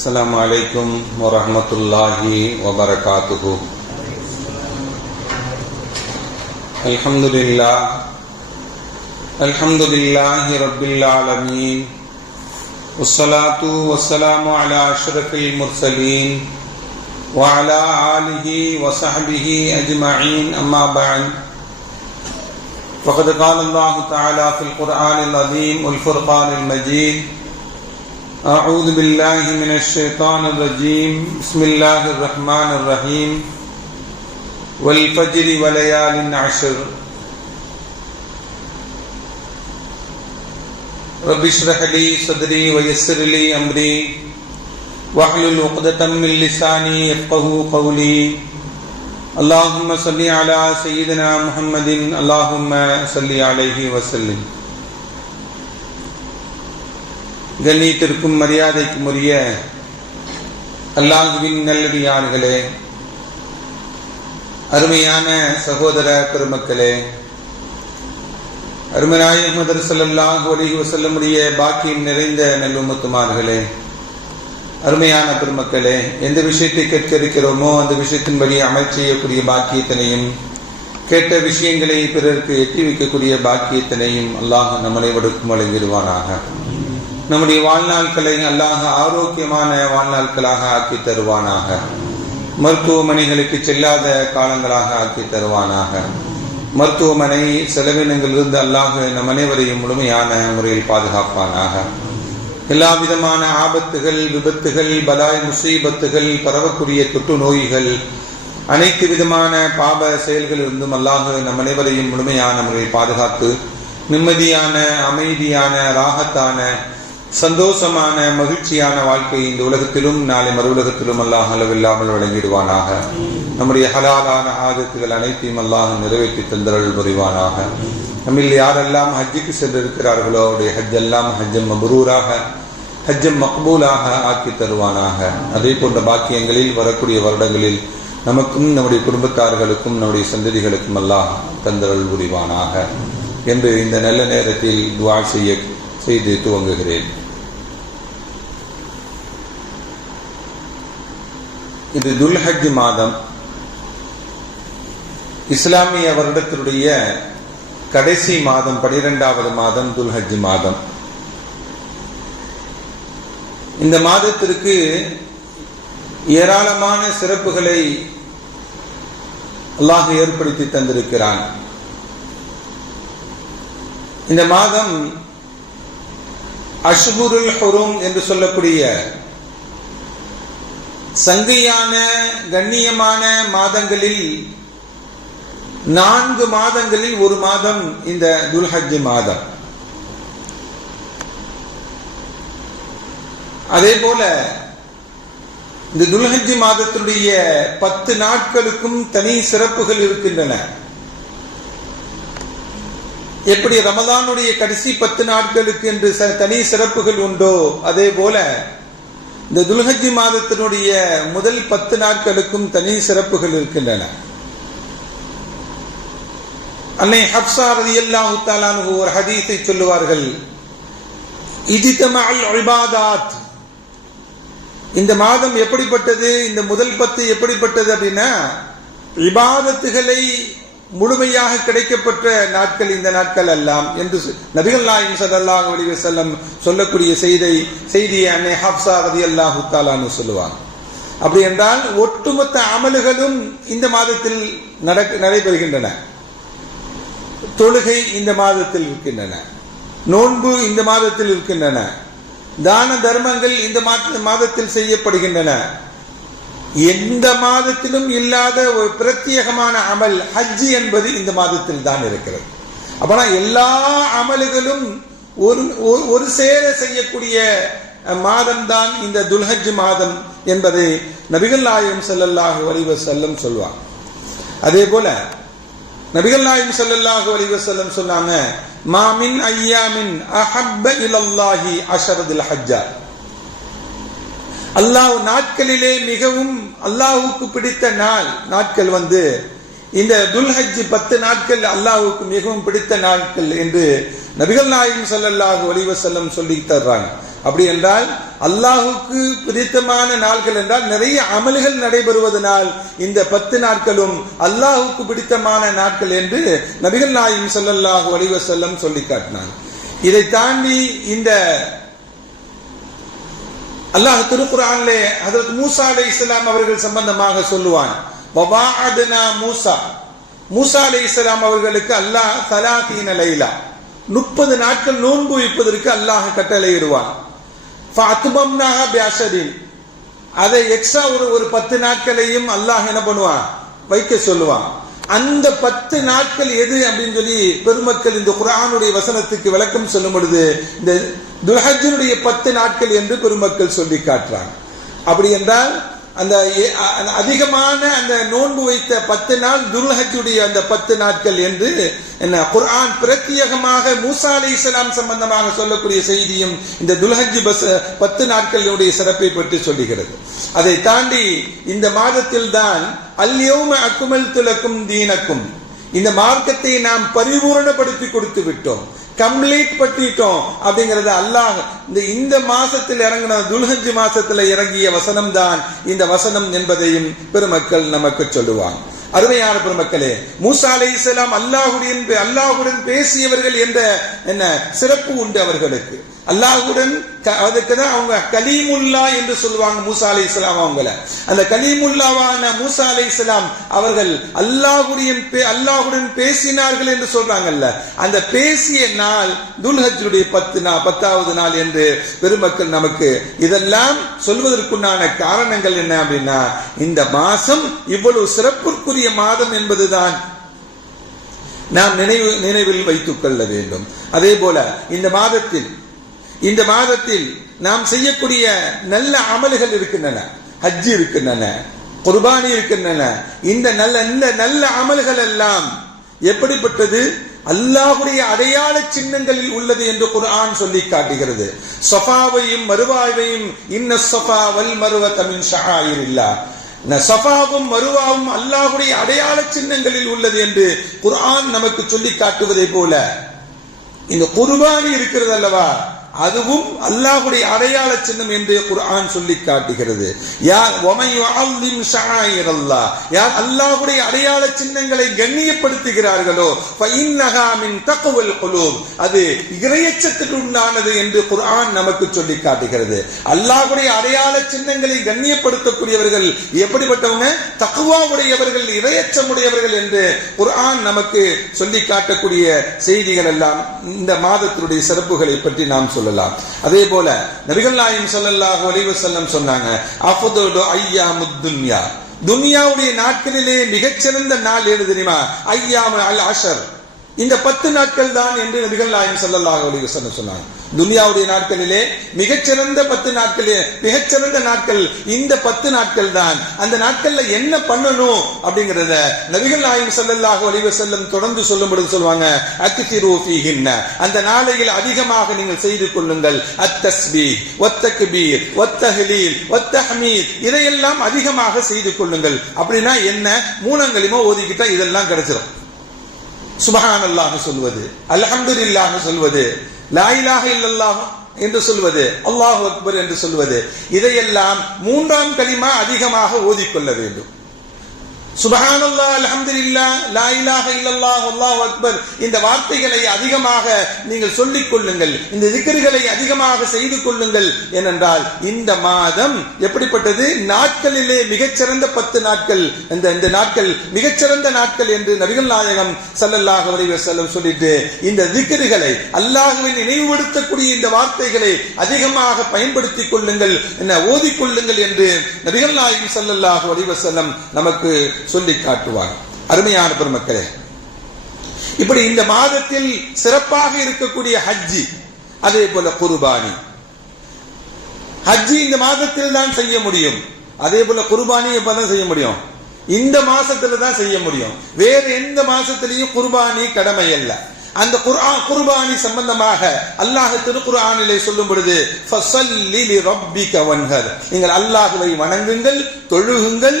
السلام عليكم ورحمة الله وبركاته. الحمد لله رب العالمين، والصلاة والسلام على أشرف المرسلين وعلى آله وصحبه أجمعين، أما بعد، فقد قال الله تعالى في القرآن العظيم والفرقان المجيد: أعوذ بالله من الشيطان الرجيم، بسم الله الرحمن الرحيم، والفجر وليال عشر. رب اشرح لي صدري ويسر لي أمري واحلل عقدة من لساني يفقهوا قولي. اللهم صل على سيدنا محمد، اللهم صل عليه وسلم. கண்ணியத்திற்கும் மரியாதைக்கும் உரிய அல்லாஹ்வின் நல்லடியார்களே, அருமையான சகோதர பெருமக்களே, அருமநாயகம் முஹம்மது ஸல்லல்லாஹு அலைஹி வஸல்லம் உடைய பாக்கியம் நிறைந்த நல்லும்மத்துமார்களே, அருமையான பெருமக்களே, எந்த விஷயத்தை கேட்க இருக்கிறோமோ அந்த விஷயத்தின்படி அமல் செய்யக்கூடிய பாக்கியத்தினையும், கேட்ட விஷயங்களை பிறருக்கு எட்டி வைக்கக்கூடிய பாக்கியத்தினையும் அல்லாஹ் நம்மளை வடுக்கும் வழங்கிடுவானாக. நம்முடைய வாழ்நாட்களை அல்லாஹ் ஆரோக்கியமான வாழ்நாட்களாக ஆக்கி தருவானாக. மருத்துவமனைகளுக்கு செல்லாத காலங்களாக ஆக்கி தருவானாக. மருத்துவமனை செலவினங்களிலிருந்து அல்லாஹ் நம் அனைவரையும் முழுமையான முறையில் பாதுகாப்பானாக. எல்லா விதமான ஆபத்துகள், விபத்துகள், பலாய் முசீபத்துகள், பரவக்கூடிய தொற்று நோய்கள், அனைத்து விதமான பாப செயல்களிலிருந்தும் அல்லாஹ் நம் அனைவரையும் முழுமையான முறையில் பாதுகாத்து நிம்மதியான, அமைதியான, ராகத்தான, சந்தோஷமான, மகிழ்ச்சியான வாழ்க்கை இந்த உலகத்திலும் நாளை மறு உலகத்திலும் அல்லாஹ் அளவில்லாமல் வழங்கிடுவானாக. நம்முடைய ஹலாலான ஆதத்துகள் அனைத்தையும் அல்லாஹ் நிறைவேற்றி தந்தரல் புரிவானாக. நம்மில் யாரெல்லாம் ஹஜ்ஜுக்கு சென்றிருக்கிறார்களோ அவருடைய ஹஜ் எல்லாம் ஹஜ்ஜம் மப்ரூராக, ஹஜ்ஜம் மக்பூலாக ஆக்கி தருவானாக. அதே போன்ற பாக்கியங்களில் வரக்கூடிய வருடங்களில் நமக்கும் நம்முடைய குடும்பத்தார்களுக்கும் நம்முடைய சந்ததிகளுக்கும் அல்லாஹ் தந்தரல் புரிவானாக என்று இந்த நல்ல நேரத்தில் துஆ செய்து துவங்குகிறேன். இது துல்ஹஜ் மாதம், இஸ்லாமிய வருடத்தினுடைய கடைசி மாதம், 12வது மாதம் துல்ஹஜ் மாதம். இந்த மாதத்திற்கு ஏராளமான சிறப்புகளை அல்லாஹ் ஏற்படுத்தி தந்திருக்கிறான். இந்த மாதம் அஷ்ஹுருல் ஹுரும் என்று சொல்லக்கூடிய சங்கையான கண்ணியமான மாதங்களில் 4 மாதங்களில் ஒரு மாதம் இந்த துல்ஹஜ் மாதம். அதே போல இந்த துல்ஹஜ் மாதத்தினுடைய 10 நாட்களுக்கும் தனி சிறப்புகள் இருக்கின்றன. எப்படி ரமதானுடைய கடைசி 10 நாட்களுக்கு என்று தனி சிறப்புகள் உண்டோ, அதே போல இந்த துல்ஹஜ் மாதத்தினுடைய முதல் 10 நாட்களுக்கும் தனி சிறப்புகள் இருக்கின்றன. அன்னை ஹப்ஸா ரலியல்லாஹு தஆலா அன்ஹா ஒரு ஹதீஸை சொல்லுவார்கள்: இஜ்தமஅல் இபாதாத். இந்த மாதம் எப்படிப்பட்டது, இந்த முதல் 10 எப்படிப்பட்டது அப்படின்னா, இபாதத்துகளை முழுமையாக கிடைக்கப்பட்ட நாட்கள் இந்த நாட்கள் எல்லாம் என்று நபிகள் நாயகம் ஸல்லல்லாஹு அலைஹி வஸல்லம் சொல்லக்கூடிய செய்தியை அன்னை ஹப்ஸா ரலியல்லாஹு தஆலா அன்ஹா சொல்லுவாங்க. அப்படி என்றால் ஒட்டுமொத்த அமல்களும் இந்த மாதத்தில் நடைபெறுகின்றன. தொழுகை இந்த மாதத்தில் இருக்கின்றன, நோன்பு இந்த மாதத்தில் இருக்கின்றன, தான தர்மங்கள் இந்த மாதத்தில் செய்யப்படுகின்றன. எந்த மாதத்திலும் இல்லாத ஒரு பிரத்யேகமான அமல் ஹஜ் என்பது இந்த மாதத்தில் தான் இருக்கிறது. அப்பனா எல்லா அமல்களும் ஒரு சேர செய்யக்கூடிய மாதம் தான் இந்த துல்ஹஜ் மாதம் என்பதை நபிகள் நாயகம் ஸல்லல்லாஹு அலைஹி வஸல்லம் சொல்வார். அதே போல நபிகள் நாயகம் ஸல்லல்லாஹு அலைஹி வஸல்லம் சொன்னாங்க: மா மின் அய்யாமின் அஹப்ப இலல்லாஹி அஷரதுல் ஹஜ்ஜ. அல்லாஹ் நாட்களிலே மிகவும் அல்லாஹ்வுக்கு பிடித்த நாட்கள் இந்த துல்ஹஜ் 10 நாட்கள் அல்லாஹ்வுக்கு மிகவும் பிடித்த நாட்கள் என்று நபிகள் நாயகம் ஸல்லல்லாஹு அலைஹி வஸல்லம் சொல்லி தர்றாங்க. அப்படி என்றால் அல்லாஹுக்கு பிடித்தமான நாட்கள் என்றால் நிறைய அமல்கள் நடைபெறுவதனால் இந்த 10 நாட்களும் அல்லாஹுக்கு பிடித்தமான நாட்கள் என்று நபிகள் நாயகம் ஸல்லல்லாஹு அலைஹி வஸல்லம் சொல்லி காட்டினார். இதை தாண்டி இந்த அல்லாஹ் திருக்குர்ஆனிலே ஹஜ்ரத் மூசா அலைஹிஸ்ஸலாம் அவர்கள் சம்பந்தமாக சொல்லுவான். வவாஅத்னா மூசா அலைஹிஸ்ஸலாம் அவர்களுக்கு அல்லாஹ் 30 லைலா 30 நாட்கள் நோன்பு வைப்பதற்கு அல்லாஹ் கட்டளையிடுவான். ஃபஅத்பம்னாஹா பிஅஷரின், அதை எக்ஸ்ட்ரா ஒரு 10 நாட்களையும் அல்லாஹ் என்ன பண்ணுவான், வைக்க சொல்லுவான். அந்த 10 நாட்கள் எது அப்படின்னு சொல்லி பெருமக்கள் இந்த குர்ஆனுடைய வசனத்துக்கு விளக்கம் சொல்லும் பொழுது இந்த துல்ஹஜ்ஜுடைய 10 நாட்கள் என்று பெருமக்கள் சொல்லி காட்டுறாங்க. அப்படி என்றால் அந்த அதிகமான அந்த நோன்பு வைத்த 10 நாள் துல்ஹஜ்ஜுடைய அந்த 10 நாட்கள் என்று என்ன குர்ஆன் பிரத்யேகமாக மூசா அலைஹிஸ்ஸலாம் சம்பந்தமாக சொல்லக்கூடிய செய்தியும் இந்த துல்ஹஜ் 10 நாட்களுடைய சிறப்பை பற்றி சொல்லுகிறது. அதை தாண்டி இந்த மாதத்தில் தான் அல்யௌம அக்மல்து லக்கும் தீனக்கும், இந்த மார்க்கத்தை நாம் பரிபூரணப்படுத்தி கொடுத்து விட்டோம், கம்ப்ளீட் பண்ணிட்டோம் அப்படிங்கறது அல்லாஹ் இந்த மாசத்தில் இறங்கின துல்ஹஜ் மாசத்துல இறங்கிய வசனம் தான் இந்த வசனம் என்பதையும் பெருமக்கள் நமக்கு சொல்லுவாங்க. அருமையான பெருமக்களே, மூசா அலைஹிஸ்ஸலாம் அல்லாஹுடன் பேசியவர்கள் என்ற என்ன சிறப்பு உண்டு அவர்களுக்கு. அல்லாஹுடன் அதுக்கு தான் அவங்க கலீமுல்லா என்று சொல்லுவாங்க மூசா அலைஹிஸ்ஸலாம் அவங்கள. அந்த கலீமுல்லாவான மூசா அலைஹிஸ்ஸலாம் அவர்கள் அல்லாஹுடன் பேசினார்கள் என்று சொல்றாங்கல்ல, அந்த பேசிய நாள் துல்ஹஜ்ஜுடைய 10வது நாள் என்று பெருமக்கள் நமக்கு இதெல்லாம் சொல்வதற்குண்டான காரணங்கள் என்ன அப்படின்னா, இந்த மாசம் இவ்வளவு சிறப்புக்குரிய மாதம் என்பதுதான் நாம் நினைவில் வைத்துக் கொள்ள வேண்டும். அதே போல இந்த மாதத்தில் நாம் செய்யக்கூடிய நல்ல அமல்கள் இருக்கின்றன, ஹஜ் இருக்கின்றன, குர்பானி இருக்கின்றன. இந்த நல்ல அமல்கள் எல்லாம் எப்படிப்பட்டது, அல்லாஹ்வுடைய அடையாள சின்னங்களில் உள்ளது என்று குர்ஆன் சொல்லி காட்டுகிறது. ஸஃபாவையும் மருவாவையும் இன்ன ஸஃபா வல் மருவத மின் ஷஆயிரில்லாஹ், ஸஃபாவும் மருவாவும் அல்லாஹ்வுடைய அடையாள சின்னங்களில் உள்ளது என்று குர்ஆன் நமக்கு சொல்லி காட்டுவதை போல இந்த குர்பானி இருக்கிறது அல்லவா, அதுவும் அல்லாஹ்வுடைய அடையாள சின்னம் என்று குர்ஆன் சொல்லி காட்டுகிறது. யார் அல்லாஹ்வுடைய அடையாள சின்னங்களை கண்ணியப்படுத்துகிறார்களோ ஃபஇன்னஹா மின் தக்வல் குலூப், அது இறையச்சத்துக்கு உண்டானது என்று குர்ஆன் நமக்கு சொல்லி காட்டுகிறது. அல்லாஹ்வுடைய அடையாள சின்னங்களை கண்ணியப்படுத்தக்கூடியவர்கள் எப்படிப்பட்டவங்க, தக்வா உடையவர்கள், இறையச்சமுடையவர்கள் என்று குர்ஆன் நமக்கு சொல்லி காட்டக்கூடிய செய்திகள் எல்லாம் இந்த மாதத்தினுடைய சிறப்புகளை பற்றி நாம் சொல்லலாம். அதே போல நபிகள் நாயகம் ஸல்லல்லாஹு அலைஹி வஸல்லம் சொன்னாங்க, அஃதலு அய்யாமுத் துன்யா, துன்யாவுடைய நாட்களிலே மிகச்சிறந்த நாள் எது தெரியுமா, அய்யாமுல் அஷர், இந்த 10 நாட்கள் தான் என்று நபிகள் நாயகம் ஸல்லல்லாஹு அலைஹி வஸல்லம் சொன்னாங்க. துன்யாவுடைய நாட்களிலே மிகச்சிறந்த 10 நாட்களே மிகச்சிறந்த நாட்கள் இந்த 10 நாட்கள் தான். அந்த நாட்கள்ல என்ன பண்ணணும் அப்படிங்கறத நபிகள் நாயகம் ஸல்லல்லாஹு அலைஹி வஸல்லம் தொடர்ந்து சொல்லும்போது சொல்வாங்க, அக்திரு ஃபீஹின்ன, அந்த நாளையில் அதிகமாக நீங்கள் செய்து கொள்ளுங்கள், அத்தஸ்பீஹ் வத்தக்பீர் வத்தஹ்லீல் வத்தஹ்மீத், இதையெல்லாம் அதிகமாக செய்து கொள்ளுங்கள். அப்படின்னா என்ன, மூலங்களிமோ ஓதிக்கிட்டா இதெல்லாம் கிடைச்சிடும். சுப்ஹானல்லாஹ் சொல்வது, அல்ஹம்துலில்லாஹ் சொல்வது, லா இலாஹ இல்லல்லாஹ் என்று சொல்வது, அல்லாஹு அக்பர் என்று சொல்வது, இதையெல்லாம் 3ஆம் கலிமா அதிகமாக ஓதிக்கொள்ள வேண்டும். சுப்ஹானல்லாஹ், அல்ஹம்துலில்லாஹ், லா இலாஹ இல்லல்லாஹ், அல்லாஹு அக்பர், இந்த வார்த்தைகளை அதிகமாக நீங்கள் சொல்லிக் கொள்ளுங்கள், இந்த திக்ர்களை அதிகமாக செய்து கொள்ளுங்கள். ஏனென்றால் இந்த மாதம் எப்படிப்பட்டது, நாட்களிலே மிகச்சிறந்த 10 நாட்கள், இந்த நாட்கள் மிகச்சிறந்த நாட்கள் என்று நபிகள் நாயகம் ஸல்லல்லாஹு அலைஹி வஸல்லம் சொல்லிட்டு இந்த திக்ர்களை, அல்லாஹ்வை நினைவுபடுத்தக்கூடிய இந்த வார்த்தைகளை அதிகமாக பயன்படுத்திக் கொள்ளுங்கள், ஓதிக்கொள்ளுங்கள் என்று நபிகள் நாயகம் ஸல்லல்லாஹு அலைஹி வஸல்லம் நமக்கு சொல்லி காட்டுவார். அருமையான பெருமக்களே, இப்படி இந்த மாதத்தில் சிறப்பாக இருக்கக்கூடிய ஹஜ்ஜி, அதே போல குர்பானி, ஹஜ்ஜி இந்த மாதத்தில் தான் செய்ய முடியும். அதே போல குர்பானி எப்பதான் செய்ய முடியும், இந்த மாசத்துல தான் செய்ய முடியும். வேற எந்த மாசத்திலையும் குர்பானி கடமை அல்ல. அந்த குர்பானி சம்பந்தமாக அல்லாஹ் திருக்குர்ஆனிலே சொல்லும் பொழுது, ஃபஸல்லி லிரப்பிக வன்ஹர், நீங்கள் அல்லாஹ்வை வணங்குங்கள், தொழுகுங்கள்,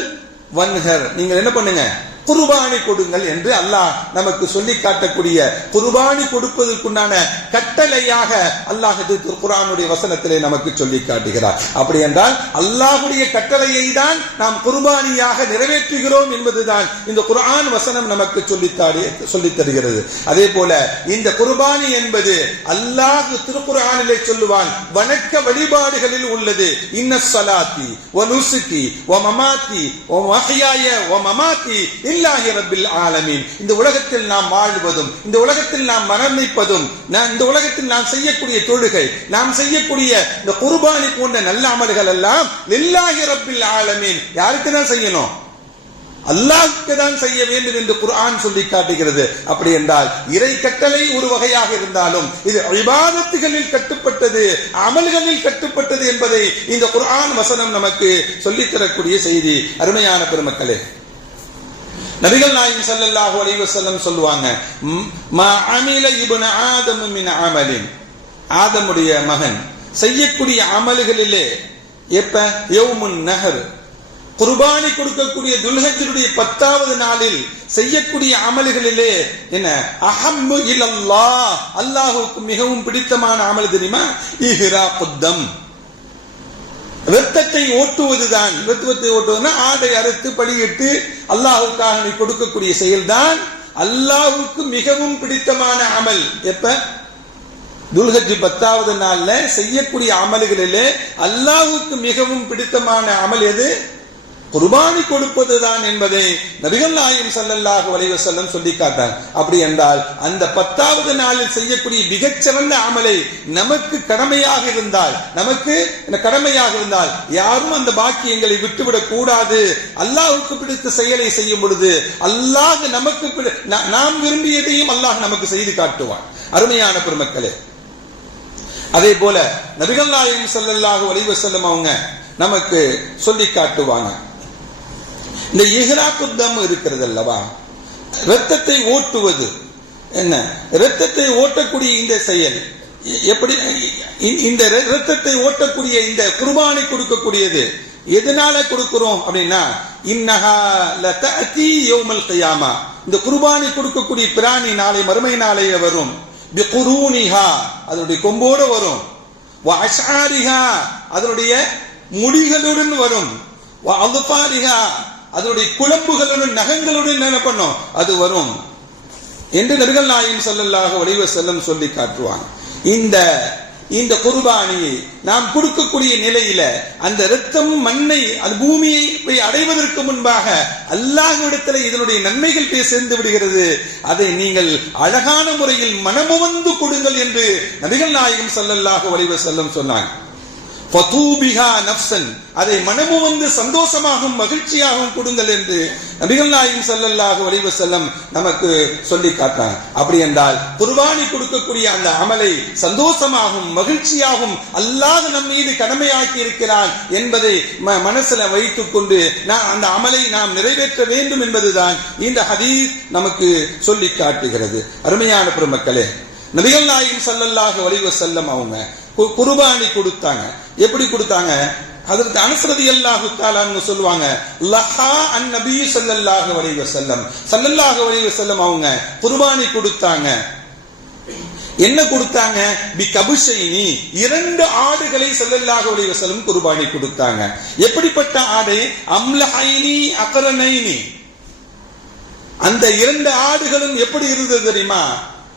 வன்ஹர், நீங்கள் என்ன பண்ணுங்க, குர்பானி கொடுங்கள் என்று அல்லாஹ் நமக்கு சொல்லி காட்டக்கூடிய குர்பானி கொடுப்பதற்குண்டான கட்டளையாக அல்லாஹ் குர்ஆனுடைய வசனத்திலே நமக்கு சொல்லி காட்டுகிறார். அப்படி என்றால் அல்லாஹ்வுடைய கட்டளையை தான் நாம் குர்பானியாக நிறைவேற்றுகிறோம் என்பதுதான் இந்த குர்ஆன் வசனம் நமக்கு சொல்லித் தருகிறது. அதே போல இந்த குர்பானி என்பது அல்லாஹ் திருக்குர்ஆனிலே சொல்லுவான், வணக்க வழிபாடுகளில் உள்ளது. இன்னஸ் ஸலாத்தி வ நுஸுகி வ மமாத்தி வ மஹ்யாய வ மமாத்தி லில்லாஹி ரப்பில் ஆலமீன். இந்த உலகத்தில் நாம் வாழ்வதும், இந்த உலகத்தில் நாம் மரணிப்பதும், இந்த உலகத்தில் நாம் செய்யக்கூடிய தொழுகை, நாம் செய்யக்கூடிய இந்த குர்பானி போன்ற நல்ல அமல்கள் எல்லாம் லில்லாஹி ரப்பில் ஆலமீன். யாருக்கு தான் செய்யணும்? அல்லாஹ்வுக்கு தான் செய்ய வேண்டும் என்று குர்ஆன் சொல்லி காட்டுகிறது. அப்படி என்றால் இறை கட்டளை ஒரு வகையாக இருந்தாலும் இது இபாதத்துகளில் கட்டுப்பட்டது, அமல்களில் கட்டுப்பட்டது என்பதை இந்த குர்ஆன் வசனம் நமக்கு சொல்லித் தரக்கூடிய செய்தி. அருமையான பெருமக்களே, நபிகள் நாயகம் ஸல்லல்லாஹு அலைஹி வஸல்லம் சொல்லுவாங்க, மா அமில இப்னு ஆதம் மின் அமலின், ஆதமுடைய மகன் செய்யக்கூடிய அமல்களிலே எப்ப யௌமுன் நஹர், குர்பானி கொடுக்கக்கூடிய துல்ஹஜ்ஜுடைய 10வது நாளில் செய்யக்கூடிய அமல்களிலே என்ன அஹம்மு இலல்லாஹ், அல்லாஹ்வுக்கு மிகவும் பிடித்தமான அமல் தெரியுமா? இஹ்ராகுத்தம், இரத்தத்தை ஓட்டுவதுதான். இரத்தத்தை ஓட்டுவதுன்னா ஆடை அறுத்து பலியிட்டு அல்லாஹ்வுக்காக நீ கொடுக்கக்கூடிய செயல்தான் அல்லாஹ்வுக்கு மிகவும் பிடித்தமான அமல். எப்ப? துல்ஹஜ் 10வது நாள்ல செய்யக்கூடிய அமல்களிலே அல்லாஹ்வுக்கு மிகவும் பிடித்தமான அமல் எது? குர்பானி கொடுப்பதுதான் என்பதை நபிகள் நாயகம் ஸல்லல்லாஹு அலைஹி வஸல்லம் சொல்லி காட்டாங்க. அப்படி என்றால் அந்த 10வது நாளில் செய்யக்கூடிய மிகச்சிறந்த அமலை நமக்கு கடமையாக இருந்தால், யாரும் அந்த பாக்கியங்களை விட்டுவிடக் கூடாது. அல்லாஹ்வுக்கு பிடித்த செயலை செய்யும் பொழுது அல்லாஹ் நமக்கு நாம் விரும்பியதையும் அல்லாஹ் நமக்கு செய்து காட்டுவான். அருமையான பெருமக்களே, அதே போல நபிகள் நாயகம் ஸல்லல்லாஹு அலைஹி வஸல்லம் அவங்க நமக்கு சொல்லி காட்டுவாங்க, இந்த இஹ்ராகுத்தம் இருக்கிறது அல்லவா, இரத்தத்தை ஓட்டுவது. என்ன இரத்தத்தை ஓட்டக்கூடிய இந்த செயல் எப்படி? இந்த இரத்தத்தை ஓட்டக்கூடிய இந்த குர்பானி கொடுக்கக்கூடியது எதனால கொடுக்கிறோம் அப்படின்னா, இன்னஹா லதஅதி யௌமல் கியாமா, இந்த குர்பானி கொடுக்கக்கூடிய பிராணி நாளை மறுமை நாளையே வரும். பிகுரூனிஹா, அதனுடைய கொம்போடு வரும். வ அஷ்ஆரிஹா, அதனுடைய முடிகளுடன் வரும். வ அல்ஃபாரிஹா, அதனுடைய குழம்புகளுடன் நகங்களுடன் என்ன பண்ணும் அது வரும் என்று நபிகள் நாயகம் ஸல்லல்லாஹு அலைஹி வஸல்லம் சொல்லி காட்டுவாங்க. இந்த குர்பானியை நாம் கொடுக்கக்கூடிய நிலையில அந்த இரத்தம் மண்ணை, அது பூமியை அடைவதற்கு முன்பாக அல்லாஹ்விடத்தில் இதனுடைய நன்மைகள் போய் சேர்ந்து விடுகிறது. அதை நீங்கள் அழகான முறையில் மனமுவந்து கொடுங்கள் என்று நபிகள் நாயகம் ஸல்லல்லாஹு அலைஹி வஸல்லம் சொன்னாங்க. ஃபதூபிஹா நஃப்ஸன், அதை மனமுவந்து சந்தோஷமாகவும் மகிழ்ச்சியாகவும் கொடுங்கள் என்று நபிகள் நாயகம் ஸல்லல்லாஹு அலைஹி வஸல்லம் நமக்கு சொல்லி காட்டாங்க. அப்படி என்றால் குர்பானி கொடுக்கக்கூடிய அந்த அமலை சந்தோஷமாகவும் மகிழ்ச்சியாகவும் அல்லாஹ் நம் மீது கடமையாக்கி இருக்கிறான் என்பதை மனசுல வைத்துக் கொண்டு அந்த அமலை நாம் நிறைவேற்ற வேண்டும் என்பதுதான் இந்த ஹதீஸ் நமக்கு சொல்லி காட்டுகிறது. அருமையான பெருமக்களே, நபிகள் நாயகம் ஸல்லல்லாஹு அலைஹி வஸல்லம் அவங்க குர்பானி கொடுத்தாங்க. எப்படி கொடுத்தாங்க? ஹஜ்ரத் அனஸ் ரலியல்லாஹு தஆலா அன்ஹு சொல்வாங்க, லஹா அன்-நபி ஸல்லல்லாஹு அலைஹி வஸல்லம் அவங்க குர்பானி கொடுத்தாங்க. என்ன கொடுத்தாங்க? பி கபுஷைனி, 2 ஆடுகளை ஸல்லல்லாஹு அலைஹி வஸல்லம் குர்பானி கொடுத்தாங்க. எப்படிப்பட்ட ஆடை? அம்லஹைனி அக்ரனைனி. அந்த 2 ஆடுகளும் எப்படி இருந்தது தெரியுமா?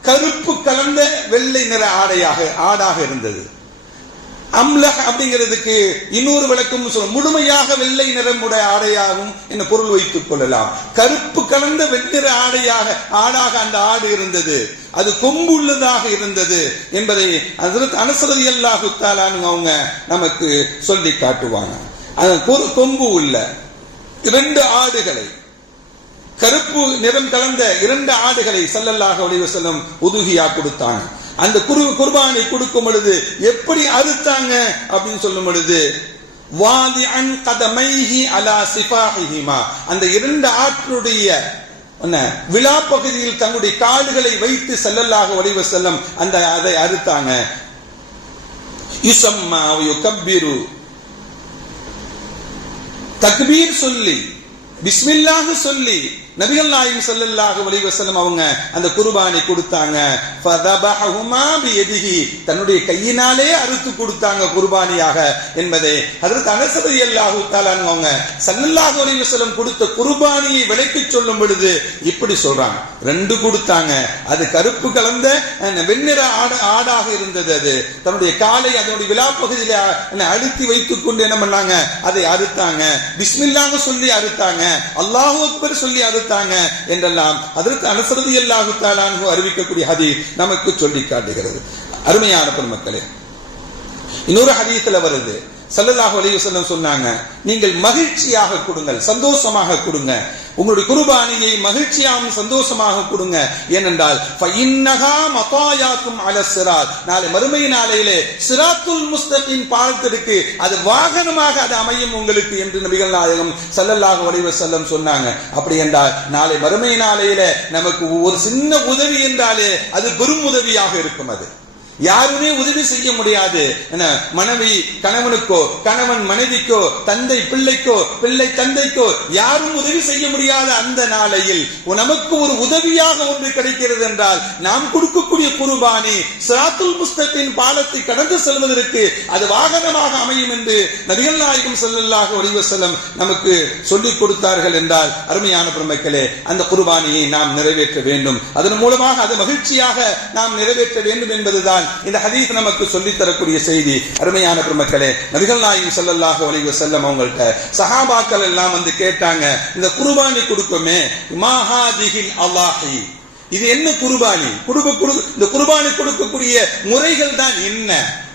கருப்பு கலந்த வெள்ளை நிற ஆடாக இருந்தது. அம்லஹ் அப்படிங்கிறதுக்கு இன்னொரு விளக்கம் முழுமையாக வெள்ளை நிறமுடைய ஆடையாகவும் என்ன பொருள் வைத்துக் கொள்ளலாம். கருப்பு கலந்த வெண்ணிற ஆடாக அந்த ஆடு இருந்தது. அது கொம்பு உள்ளதாக இருந்தது என்பதை ஹஜ்ரத் அனஸ் ரலியல்லாஹு தஆலா அவங்க நமக்கு சொல்லி காட்டுவாங்க. கொம்பு உள்ள 2 ஆடுகளை, கருப்பு நிறம் கலந்த 2 ஆடுகளை ஸல்லல்லாஹு அலைஹி வஸல்லம் உதுஹியா கொடுத்தாங்க. அந்த குர்பானை கொடுக்கும் பொழுது எப்படி அறுத்தாங்க அப்படின்னு சொல்லும் பொழுது, வாதிஅன் கதமைஹி அலா சிஃபாஹிஹிமா, அந்த 2 ஆட்டுடைய விழா பகுதியில் தங்களுடைய கால்களை வைத்து ஸல்லல்லாஹு அலைஹி வஸல்லம் அதை அறுத்தாங்க. யுஸம்மா வ யுகப்பிரு, தக்பீர் சொல்லி பிஸ்மில்லாஹ் சொல்லி நபிகள் நாயகம் ஸல்லல்லாஹு அலைஹி வஸல்லம் அவங்க அந்த குர்பானி கொடுத்தாங்க. ஃபதபஹுமா பியதிஹி, தன்னுடைய கையினாலே அறுத்து கொடுத்தாங்க குர்பானியாக என்பதை ஹஜ்ரத் அனஸ் ரலியல்லாஹு தஆலா அவங்க ஸல்லல்லாஹு அலைஹி வஸல்லம் கொடுத்த குர்பானியை விளக்கி சொல்லும் பொழுது இப்படி சொல்றாங்க. ரெண்டு கொடுத்தாங்க. அது கருப்பு கலந்த வெண்ணிற ஆடாக இருந்தது. அது தன்னுடைய காலை அதனுடைய விலா பகுதியில அழுத்தி வைத்துக் கொண்டு என்ன பண்ணாங்க, அதை அறுத்தாங்க. பிஸ்மில்லாஹ் சொல்லி அறுத்தாங்க, அல்லாஹு அக்பர் சொல்லி அறுத்தாங்க என்றெல்லாம் ஹஜ்ரத் அனஸ் ரலியல்லாஹு தஆலா அன்ஹு அறிவிக்கக்கூடிய ஹதீஸ் நமக்கு சொல்லி காட்டுகிறது. அருமையான பெருமக்களே, இன்னொரு ஹதீஸ்ல வருது, ஸல்லல்லாஹு அலைஹி வஸல்லம் சொன்னாங்க, நீங்கள் மகிழ்ச்சியாக கொடுங்கள், சந்தோஷமாக கொடுங்க, உங்களுடைய குர்பானியை மகிழ்ச்சியாகவும் சந்தோஷமாக கொடுங்க. ஏனென்றால் ஃபஇன்னஹா மதாயாக்கும் அலஸ் சிராத், நாளை மறுமை நாளையிலே சிராத்துல் முஸ்தகீம் பாலத்திற்கு அது வாகனமாக அது அமையும் உங்களுக்கு என்று நபிகள் நாயகம் ஸல்லல்லாஹு அலைஹி வஸல்லம் சொன்னாங்க. அப்படி என்றால் நாளை மறுமை நாளையிலே நமக்கு ஒரு சின்ன உதவி என்றாலே அது பெரும் உதவியாக இருக்கும். அது யாருமே உதவி செய்ய முடியாது. மனைவி கணவனுக்கோ, கணவன் மனைவிக்கோ, தந்தை பிள்ளைக்கோ, பிள்ளை தந்தைக்கோ யாரும் உதவி செய்ய முடியாத அந்த நாளையில் நமக்கு ஒரு உதவியாக ஒன்று கிடைக்கிறது என்றால் நாம் கொடுக்கக்கூடிய குர்பானி சிராத்துல் முஸ்தகீம் பாலத்தை கடந்து செல்வதற்கு அது வாகனமாக அமையும் என்று நபிகள் நாயகம் ஸல்லல்லாஹு அலைஹி வஸல்லம் நமக்கு சொல்லிக் கொடுத்தார்கள் என்றால் அருமையான பெருமக்களே, அந்த குர்பானியை நாம் நிறைவேற்ற வேண்டும். அதன் மூலமாக அது மகிழ்ச்சியாக நாம் நிறைவேற்ற வேண்டும் என்பதுதான் இந்த ஹதீஸ் நமக்கு சொல்லித் தரக்கூடிய செய்தி. அருமையான பெருமக்களே, நபிகள் நாயகம் ஸல்லல்லாஹு அலைஹி வஸல்லம் அவங்கள்ட்ட சஹாபாக்கள் எல்லாம் வந்து கேட்டாங்க, இந்த குர்பானி கொடுக்குமே மாஹாதிஹில் அல்லாஹி, இது என்ன குர்பானி, இந்த குர்பானி கொடுக்கக்கூடிய முறைகள் தான் என்ன,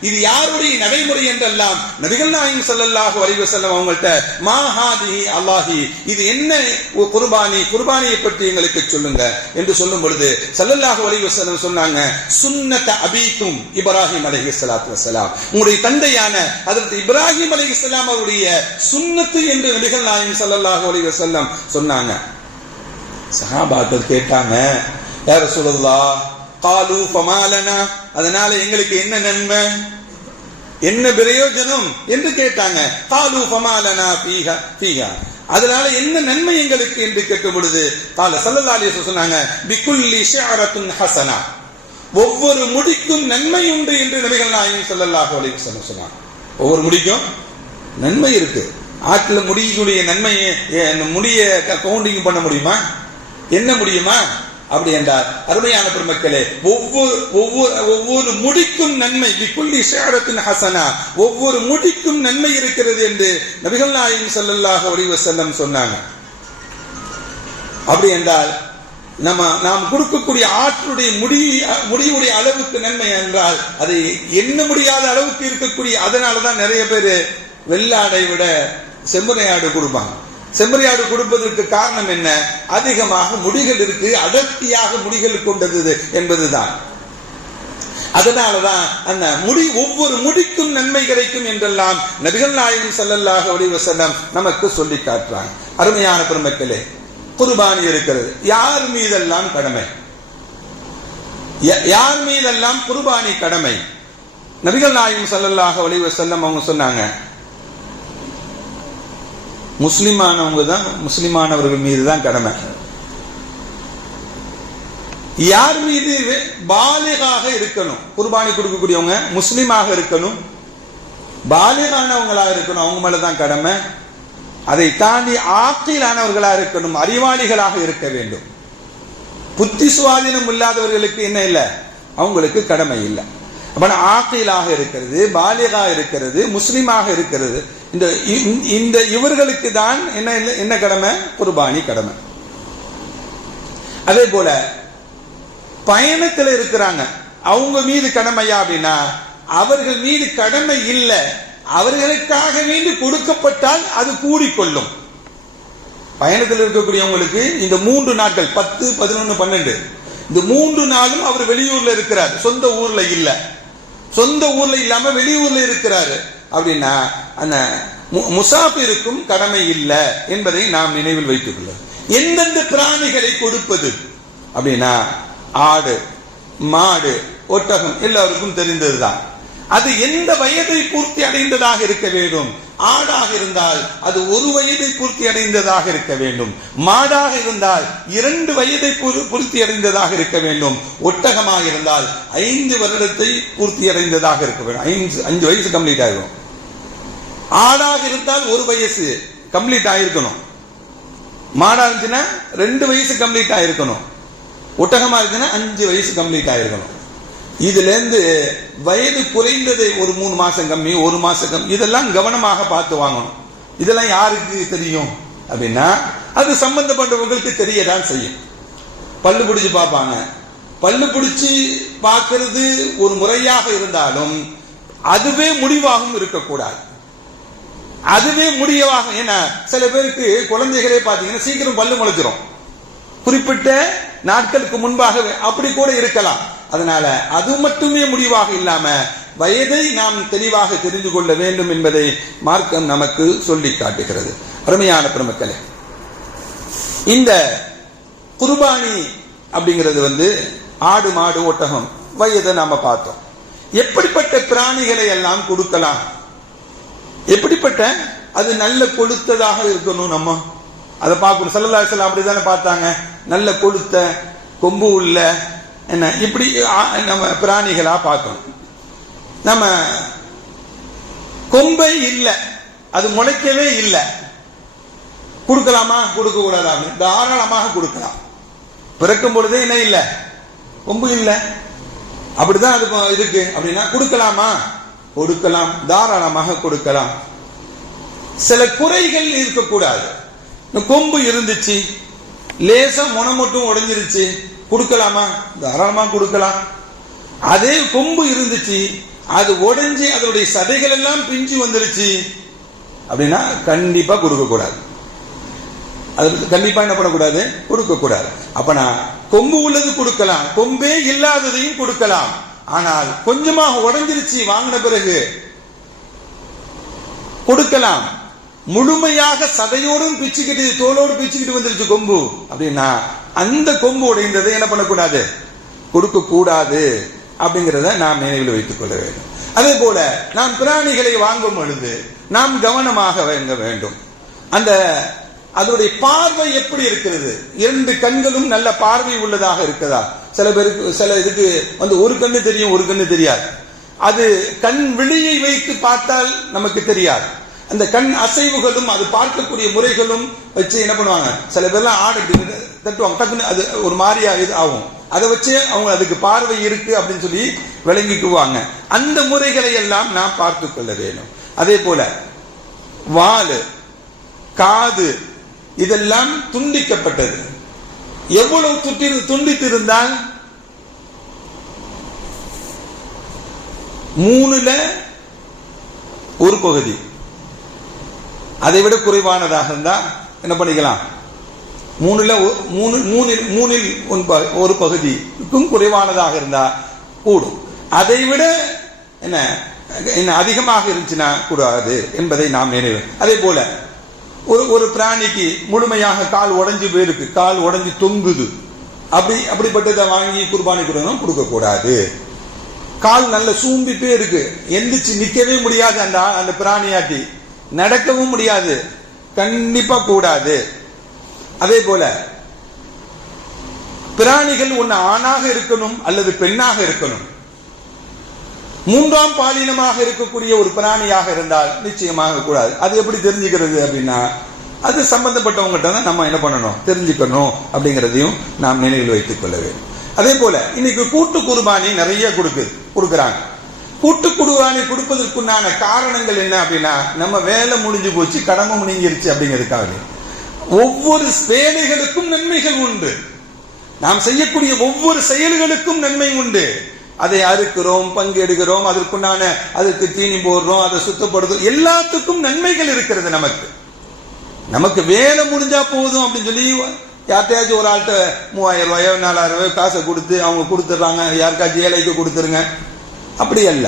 இது யாருடைய நடைமுறை என்றெல்லாம் நபிகள் நாயகம் ஸல்லல்லாஹு அலைஹி வஸல்லம் அவங்கள்ட்ட மாஹாதிஹி அல்லாஹி, இது என்ன குர்பானி, குர்பானியை பற்றி எங்களுக்கு சொல்லுங்க என்று சொல்லும் பொழுது ஸல்லல்லாஹு அலைஹி வஸல்லம் சொன்னாங்க, சுன்னத அபீக்கும் இப்ராஹிம் அலைஹிஸ்ஸலாத்து வஸ்ஸலாம், உங்களுடைய தந்தையான ஹஜ்ரத் இப்ராஹிம் அலைஹிஸ்ஸலாம் அவருடைய சுன்னத்து என்று நபிகள் நாயகம் ஸல்லல்லாஹு அலைஹி வஸல்லம் சொன்னாங்க. சஹாபாக்கள் கேட்டாங்க, யா ரசூலுல்லாஹ் காலு ஃபமாலனா, அதனால எங்களுக்கு என்ன நன்மை, என்ன பிரயோஜனம் என்று கேட்டாங்க. காலு ஃபமாலனா ஃபீஹா, அதனால என்ன நன்மை எங்களுக்கு என்று கேட்ட பொழுது கால ஸல்லல்லாஹு அலைஹி வஸல்லம் சொன்னாங்க, பிகுல்லி ஷஅரத்துன் ஹஸனா, ஒவ்வொரு முடிக்கும் நன்மை உண்டு என்று நபிகள் நாயகம் ஸல்லல்லாஹு அலைஹி வஸல்லம் சொன்னாங்க. ஒவ்வொரு முடிக்கும் நன்மை இருக்கு. ஆட்ல முடியுடைய நன்மையை முடிய கவுண்டிங் பண்ண முடியுமா, என்ன முடியுமா? அப்படி என்றால் அருமையான பெருமக்களே, ஒவ்வொரு முடிக்கும் நன்மை, பிகுல்லி ஷஅரத்தின் ஹஸனா, ஒவ்வொரு முடிக்கும் நன்மை இருக்கிறது என்று நபிகள் நாயகம் ஸல்லல்லாஹு அலைஹி வஸல்லம் சொன்னாங்க. அப்படி என்றால் நாம் கொடுக்கக்கூடிய ஆற்றுடைய முடிவுடைய அளவுக்கு நன்மை என்றால் அதை எண்ண முடியாத அளவுக்கு இருக்கக்கூடிய, அதனாலதான் நிறைய பேர் வெள்ளாடை விட செம்மறியாடு கொடுப்பாங்க. செம்மறியாடு கொடுப்பதற்கு காரணம் என்ன, அதிகமாக முடிகள் இருக்கு, அடர்த்தியாக முடிகள் கொண்டது என்பதுதான். அதனாலதான் அந்த ஒவ்வொரு முடிக்கும் நன்மை கிடைக்கும் என்றெல்லாம் நபிகள் நாயகம் ஸல்லல்லாஹு அலைஹி வஸல்லம் நமக்கு சொல்லி காட்டுறாங்க. அருமையான பெருமக்களே, குர்பானி இருக்கிறது, யார் மீதெல்லாம் கடமை, யார் மீதெல்லாம் குர்பானி கடமை? நபிகள் நாயகம் ஸல்லல்லாஹு அலைஹி வஸல்லம் அவங்க சொன்னாங்க, முஸ்லிமானவங்க தான், முஸ்லிமானவர்கள் மீது தான் கடமை. யார் மீது பாலிகாக இருக்கணும், குர்பானி கொடுக்கக்கூடியவங்க முஸ்லிமாக இருக்கணும், பாலிகானவங்களா இருக்கணும், அவங்க மேலதான் கடமை. அதை தாண்டி ஆக்கிலானவர்களா இருக்கணும், அறிவாளிகளாக இருக்க வேண்டும். புத்தி சுவாதீனம் இல்லாதவர்களுக்கு என்ன இல்லை, அவங்களுக்கு கடமை இல்லை. அப்ப ஆக்கிலாக இருக்கிறது, பாலிகா இருக்கிறது, முஸ்லிமாக இருக்கிறது, இந்த இவர்களுக்கு தான் என்ன கடமை, குர்பானி கடமை. அதே போல பயணத்தில் இருக்கிறாங்க, அவங்க மீது கடமையா அப்படின்னா அவர்கள் மீது கடமை இல்லை, அவர்களுக்காக வேண்டி கொடுக்கப்பட்டால் அது கூடிக்கொள்ளும். பயணத்தில் இருக்கக்கூடியவங்களுக்கு இந்த 3 நாட்கள் 10, 11, 12 இந்த 3 நாளும் அவர் வெளியூர்ல இருக்கிறார், சொந்த ஊர்ல இல்ல, சொந்த ஊர்ல இல்லாம வெளியூர்ல இருக்கிறாரு அப்படின்னா அந்த முசாஃபிருக்கும் கடமை இல்லை என்பதை நாம் நினைவில் வைத்துக் கொள்ளும். எந்தெந்த பிராணிகளை கொடுப்பது அப்படின்னா ஆடு, மாடு, ஒட்டகம் எல்லாருக்கும் தெரிந்ததுதான். அது எந்த வயதை பூர்த்தி அடைந்ததாக இருக்க வேண்டும். ஆடாக இருந்தால் அது 1 வயதை பூர்த்தி அடைந்ததாக இருக்க வேண்டும். மாடாக இருந்தால் 2 வயதை பூர்த்தி அடைந்ததாக இருக்க வேண்டும். ஒட்டகமாக இருந்தால் 5 வருடத்தை பூர்த்தி அடைந்ததாக இருக்க வேண்டும். 5 வயசு கம்ப்ளீட் ஆகும். ஆடாக இருந்தால் 1 வயசு கம்ப்ளீட் ஆயிருக்கணும். மாடா இருந்துச்சுன்னா 2 வயசு கம்ப்ளீட் ஆயிருக்கணும். ஒட்டகமா இருந்துச்சுன்னா 5 வயசு கம்ப்ளீட் ஆயிருக்கணும். இதுல இருந்து வயது குறைந்ததை ஒரு 3 மாசம் கம்மி, 1 மாசம் கம்மி, இதெல்லாம் கவனமாக பார்த்து வாங்கணும். இதெல்லாம் யாருக்கு தெரியும் அப்படின்னா அது சம்பந்தப்பட்டவங்களுக்கு தெரியதான் செய்யும். பல்லு பிடிச்சு பார்ப்பாங்க. பல்லு பிடிச்சு பார்க்கிறது ஒரு முறையாக இருந்தாலும் அதுவே முடிவாகவும் இருக்கக்கூடாது. அதுவே முடிவாக, ஏன்னா சில பேருக்கு குழந்தைகளே பார்த்தீங்கன்னா சீக்கிரம் பல்லு முளைச்சிரும். குறிப்பிட்ட நாட்களுக்கு முன்பாகவே அப்படி கூட இருக்கலாம். அதனால அது மட்டுமே முடிவாக இல்லாம வயதை நாம் தெளிவாக தெரிந்து கொள்ள வேண்டும் என்பதை மார்க்கம் நமக்கு சொல்லி காட்டுகிறது. அருமையான பெருமக்களே, இந்த குர்பானி அப்படிங்கிறது ஆடு மாடு ஒட்டகம் வயதை நாம பார்த்தோம். எப்படிப்பட்ட பிராணிகளை எல்லாம் கொடுக்கலாம், எப்படிப்பட்ட அது நல்ல கொழுத்ததாக இருக்கணும், நம்ம அதை பார்க்கணும். ஸல்லல்லாஹு அலைஹி வஸல்லம் அப்படித்தானே பார்த்தாங்க. நல்ல கொழுத்த கொம்பு உள்ள என்ன இப்படி நம்ம பிராணிகளா பார்க்கணும். நம்ம கொம்பை இல்லை, அது முளைக்கவே இல்லை, கொடுக்கலாமா கொடுக்க கூடாதா? தாராளமாக கொடுக்கலாம். பிறக்கும் பொழுதே என்ன இல்லை, கொம்பு இல்லை, அப்படிதான் அது இருக்கு அப்படின்னா கொடுக்கலாமா? கொடுக்கலாம், தாராளமாக கொடுக்கலாம். சில குறைகள் இருக்கக்கூடாது. கொம்பு இருந்துச்சு, லேசா முனை மட்டும் உடைஞ்சிருச்சு, கொடுக்கலாமா? தாராளமா கொடுக்கலாம். அதே கொம்பு இருந்துச்சு, அது உடைஞ்சு அதனுடைய சதைகள் எல்லாம் பிஞ்சு வந்துருச்சு அப்படின்னா கண்டிப்பா கொடுக்க கூடாது. அது கண்டிப்பா என்ன பண்ணக்கூடாது, கொடுக்க கூடாது. அப்ப நான் கொம்பு உள்ளது கொடுக்கலாம், கொம்பே இல்லாததையும் கொடுக்கலாம். ஆனால் கொஞ்சமாக உடைஞ்சிருச்சு வாங்கின பிறகு கொடுக்கலாம். முழுமையாக சதையோடும் பிச்சுக்கிட்டு தோலோடு பிச்சுக்கிட்டு வந்துருச்சு கொம்பு அப்படின்னா அந்த கொம்பு உடைந்ததை என்ன பண்ணக்கூடாது, கொடுக்க கூடாது அப்படிங்கிறத நாம் நினைவில் வைத்துக் கொள்ள வேண்டும். அதே போல நாம் பிராணிகளை வாங்கும் பொழுது நாம் கவனமாக வாங்க வேண்டும். அந்த அதனுடைய பார்வை எப்படி இருக்கிறது, 2 கண்களும் நல்ல பார்வை உள்ளதாக இருக்குதா? சில பேருக்கு சில இதுக்கு ஒரு கண்ணு தெரியும், ஒரு கண்ணு தெரியாது. அது கண் விழியை வைத்து பார்த்தால் நமக்கு தெரியாது. அந்த கண் அசைவுகளும் அது பார்க்கக்கூடிய முறைகளும் வச்சு என்ன பண்ணுவாங்க, சில பேர்லாம் ஆடு தட்டுவாங்க, டக்குன்னு அது ஒரு மாதிரியா இது ஆகும். அதை வச்சு அவங்க அதுக்கு பார்வை இருக்கு அப்படின்னு சொல்லி விளங்கிக்குவாங்க. அந்த முறைகளை எல்லாம் நாம் பார்த்து கொள்ள வேண்டும். அதே போல வாலு, காது இதெல்லாம் துண்டிக்கப்பட்டது. எவ்வளவு துண்டித்திருந்தால் 1/3 ஒரு பகுதி, அதை விட குறைவானதாக இருந்தா என்ன பண்ணிக்கலாம், 3/3 ஒரு பகுதிக்கும் குறைவானதாக இருந்தா கூடும். அதை விட என்ன அதிகமாக இருந்துச்சுன்னா கூடாது என்பதை நாம் நினைவு. அதே போல ஒரு பிராணிக்கு முழுமையாக கால் உடைஞ்சு போயிருக்கு, கால் உடைஞ்சு தொங்குது, அப்படிப்பட்டதை வாங்கி குர்பானி கொடுக்க கூடாது. கால் நல்ல சூம்பி போயிருக்கு, எந்திரிச்சு நிக்கவே முடியாது, அந்த பிராணியாட்டி நடக்கவும் முடியாது, கண்டிப்பா கூடாது. அதே போல பிராணிகள் ஒன்னு ஆணாக இருக்கணும் அல்லது பெண்ணாக இருக்கணும். 3ஆம் பாலினமாக இருக்கக்கூடிய ஒரு பிராணியாக இருந்தால் நிச்சயமாக கூடாது. அது எப்படி தெரிஞ்சுக்கிறது அப்படின்னா அது சம்பந்தப்பட்டவங்ககிட்ட தான் நம்ம என்ன பண்ணணும், தெரிஞ்சுக்கணும் அப்படிங்கிறதையும் நாம் நினைவில் வைத்துக் கொள்ள வேண்டும். அதே போல இன்னைக்கு கூட்டு குர்பானி நிறைய கொடுக்குறாங்க. கூட்டு குர்பானி கொடுப்பதற்குண்டான காரணங்கள் என்ன அப்படின்னா நம்ம வேலை முடிஞ்சு போச்சு, கடமை முடிஞ்சிருச்சு அப்படிங்கிறதுக்காக. ஒவ்வொரு வேலைகளுக்கும் நன்மைகள் உண்டு, நாம் செய்யக்கூடிய ஒவ்வொரு செயல்களுக்கும் நன்மை உண்டு. அதை அறுக்கிறோம், பங்கெடுக்கிறோம், அதற்குண்டான அதுக்கு தீனி போடுறோம், அதை சுத்தப்படுத்தும், எல்லாத்துக்கும் நன்மைகள் இருக்கிறது. நமக்கு வேலை முடிஞ்சா போதும் அப்படின்னு சொல்லி யார்ட்டையாச்சும் ஒரு ஆள்கிட்ட 3000 ரூபாயோ 4000 ரூபாயோ காசை கொடுத்து அவங்க கொடுத்துட்றாங்க, யாருக்காச்சும் ஏழைக்கு கொடுத்துருங்க, அப்படி அல்ல.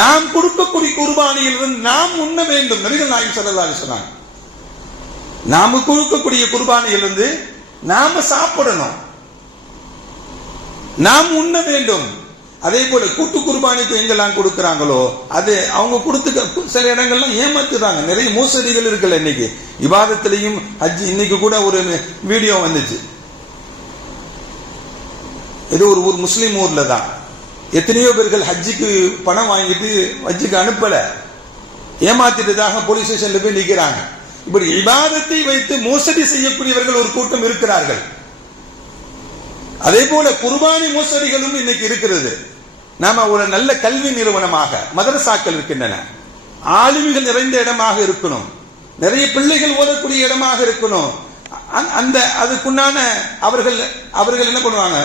நாம் கொடுக்கக்கூடிய குர்பானியிலிருந்து நாம் உண்ண வேண்டும். நபிகள் நாயகம் ஸல்லல்லாஹு அலைஹி வஸல்லம் நாம கொடுக்கக்கூடிய குர்பானியிலிருந்து நாம சாப்பிடணும், நாம் உண்ண வேண்டும். அதே போல கூட்டு குர்பானிக்கு எங்கெல்லாம் கொடுக்கறாங்களோ அது அவங்க கொடுத்து சில இடங்கள்லாம் ஏமாத்துறாங்க. நிறைய மோசடிகள் இருக்குல்ல இன்னைக்கு இபாதத்திலையும். ஹஜ் இன்னைக்கு கூட ஒரு வீடியோ வந்துச்சு, ஏதோ ஒரு ஊர் முஸ்லீம் ஊர்ல தான் எத்தனையோ பேர்கள் ஹஜ்ஜுக்கு பணம் வாங்கிட்டு ஹஜ்ஜுக்கு அனுப்பல, ஏமாத்திட்டதாக போலீஸ் ஸ்டேஷன்ல போய் நிக்கிறாங்க. இப்படி இபாதத்தை வைத்து மோசடி செய்யக்கூடியவர்கள் ஒரு கூட்டம் இருக்கிறார்கள். அதே போல குர்பானி மோசடிகளும் இன்னைக்கு இருக்கிறது. நாம ஒரு நல்ல கல்வி நிறுவனமாக மதரசாக்கள் இருக்கின்றன, ஆலிமிகள் நிறைந்த இடமாக இருக்கணும், நிறைய பிள்ளைகள் ஓதக்கூடிய இடமாக இருக்கணும். அந்த அதுக்குண்டான அவர்கள் என்ன பண்ணுவாங்க,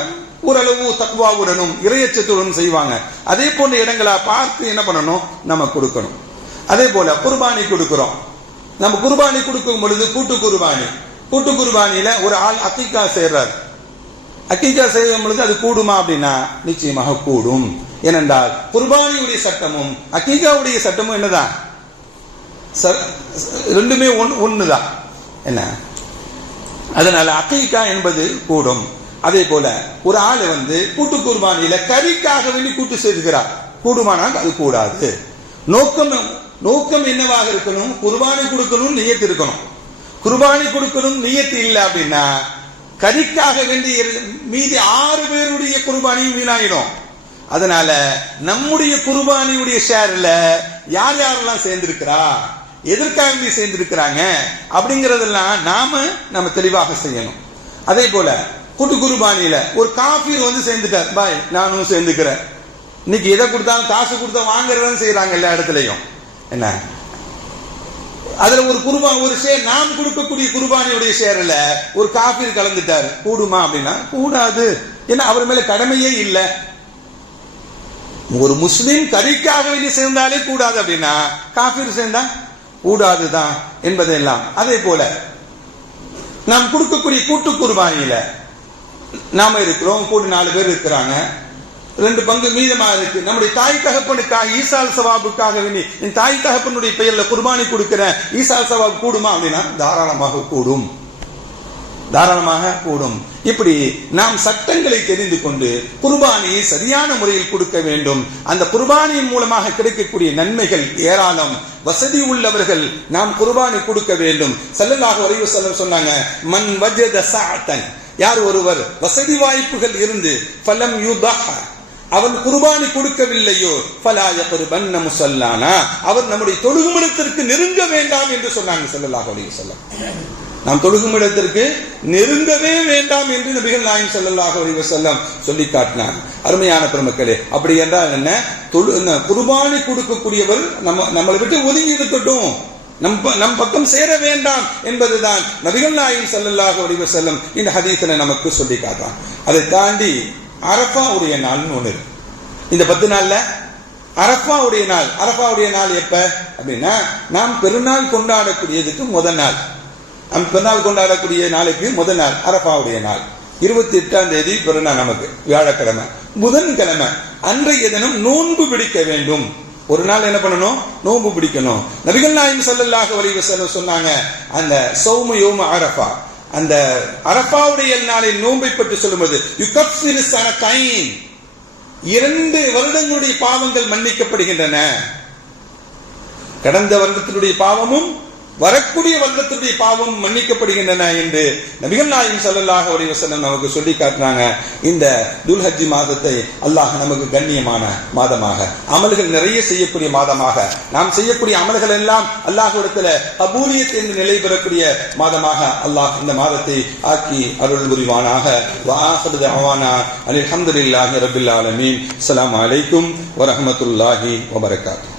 ஓரளவு தக்வாவுடனும் இறையச்சத்துடனும் செய்வாங்க. அதே போன்ற இடங்களா பார்த்து என்ன பண்ணணும், நம்ம கொடுக்கணும். அதே போல குர்பானி கொடுக்கிறோம். நம்ம குர்பானி கொடுக்கும் பொழுது கூட்டு குர்பானியில ஒரு ஆள் அக்கீகா செய்யறார். அக்கீகா செய்யும் பொழுது அது கூடுமா அப்படின்னா நிச்சயமாக கூடும். ஏனென்றால் குர்பானியுடைய சட்டமும் அக்கீகாவுடைய சட்டமும் என்னதான், ரெண்டுமே ஒண்ணுதான். என்ன, அதனால அக்கீகா என்பது கூடும். அதே போல ஒரு ஆள் கூட்டு குர்பானியில கறிக்காக வேண்டி கூட்டு சேர்க்கிறார், கூடுமானால் அது கூடாது. நோக்கம் என்னவாக இருக்கணும், குர்பானி கொடுக்கணும் நியத்து இருக்கணும். குர்பானி கொடுக்கணும் நியத்து இல்லை அப்படின்னா கறிக்காக வேண்டி மீதி 6 பேருடைய குர்பானியும் வீணாயிடும். அதனால நம்முடைய குர்பானியுடைய ஷேர்ல யார் யாரெல்லாம் சேர்ந்திருக்கிறா, எதற்காக சேர்ந்திருக்கிறாங்க அப்படிங்கறதெல்லாம் நாம தெளிவாக செய்யணும். அதே போல கூட்டு குர்பானியில ஒரு காஃபீர் சேர்ந்துட்டார், பாய் நானும் சேர்ந்துக்கிறேன். இன்னைக்கு எதை கொடுத்தாலும் காசு கொடுத்தா வாங்குறதுன்னு செய்யறாங்க எல்லா இடத்துலயும். என்ன, அதுல ஒரு ஷேர் நாம் கொடுக்கக்கூடிய குர்பானியுடைய ஷேர்ல ஒரு காஃபீர் கலந்துட்டாரு, கூடுமா அப்படின்னா கூடாது. ஏன்னா அவர் மேல கடமையே இல்லை. ஒரு முஸ்லீம் கறிக்காக வேண்டி சேர்ந்தாலே கூடாது அப்படின்னா காஃபீர் சேர்ந்தா கூடாதுதான் என்பதெல்லாம். அதே போல நாம் கொடுக்கக்கூடிய கூட்டு குர்பானியில நாம இருக்கிறோம், கூட 4 பேர் இருக்கிறாங்க, 2 பங்கு மீதமா இருக்கு. நம்முடைய தாய் தகப்பனுக்காக ஈசால் சவாபுக்காக வேண்டி என் தாய் தகப்பனுடைய பெயர்ல குர்பானி கொடுக்கிற ஈசால் சவாப் கூடுமா அப்படின்னா தாராளமாக கூடும். இப்படி நாம் சட்டங்களை தெரிந்து கொண்டு குர்பானியை சரியான முறையில் கொடுக்க வேண்டும். அந்த குர்பானியின் மூலமாக கிடைக்கக்கூடிய நன்மைகள் ஏராளம். வசதி உள்ளவர்கள் நாம் குர்பானி கொடுக்க வேண்டும். ஸல்லல்லாஹு அலைஹி வஸல்லம் சொன்னாங்க, மன் வஜத ஸஅத்தன், யார் ஒருவர் வசதி வாய்ப்புகள் இருந்து ஃபலம் யுதஹ, அவன் குர்பானி கொடுக்கவில்லையோ ஃபலா யக்ருபன்ன முஸல்லானா, அவர் நம்முடைய தொழுகுமிடத்திற்கு நெருங்க வேண்டாம் என்று சொன்னாங்க ஸல்லல்லாஹு அலைஹி வஸல்லம். நாம் தொழுகுமிடத்திற்கு நெருங்கவே வேண்டாம் என்று நபிகள் நாயகம் ஸல்லல்லாஹு அலைஹி வஸல்லம் சொல்லி காட்டினார். அருமையான பெருமக்களே, அப்படி என்றால் என்ன, குர்பானி கொடுக்கக்கூடியவர் நம்மளை விட்டு ஒதுங்கி இருக்கட்டும், நம் பக்கம் சேர வேண்டாம் என்பதுதான் நபிகள் நாயகம் ஸல்லல்லாஹு அலைஹி வஸல்லம் இந்த ஹதீஸ்ல நமக்கு சொல்லி காட்டுறான். அதை தாண்டி அரஃபாவுடைய நாள்னு ஒண்ணு இருக்கு. இந்த 10 நாள்ல அரஃபாவுடைய நாள் எப்ப அப்படின்னா, நாம் பெருநாள் கொண்டாடக்கூடியதுக்கு முதல் நாள், நம் பெருநாள் கொண்டாடக்கூடிய நாளுக்கு முதல் நாள் அரஃபாவுடைய நாள். 28ஆம் தேதி பெருநாள் நமக்கு வியாழக்கிழமை. புதன்கிழமை அன்றைய தினம் நோன்பு பிடிக்க வேண்டும். ஒரு நாள் என்ன பண்ணணும், நோன்பு பிடிக்கணும். நபிகள் நாயகம் ஸல்லல்லாஹு அலைஹி வஸல்லம் சொன்னாங்க, அந்த ஸௌமு யௌம அரஃபா, அந்த அரஃபாவுடைய நாளில் நோன்பை பற்றி சொல்லும்போது யுகஃபிரு ஸனதைன், 2 வருடங்களுடைய பாவங்கள் மன்னிக்கப்படுகின்றன. கடந்த வருடத்தினுடைய பாவமும் வரக்கூடிய வருடத்தினுடைய பாவம் மன்னிக்கப்படுகின்றன என்று நபிகள் நாயகம் ஸல்லல்லாஹு அலைஹி வஸல்லம் நமக்கு சொல்லி காட்டினாங்க. இந்த துல்ஹஜ் மாதத்தை அல்லாஹ் நமக்கு கண்ணியமான மாதமாக, அமல்கள் நிறைய செய்யக்கூடிய மாதமாக, நாம் செய்யக்கூடிய அமல்கள் எல்லாம் அல்லாஹ்விடத்தில் கபூலியத் என்று நிலை பெறக்கூடிய மாதமாக அல்லாஹ் இந்த மாதத்தை ஆக்கி அருள் புரிவானாக. வ ஆகிரு தஅவானா அல்ஹம்துலில்லாஹி ரப்பில் ஆலமீன். அஸ்ஸலாமு அலைக்கும் வ ரஹ்மத்துல்லாஹி வ பரகாத்துஹு.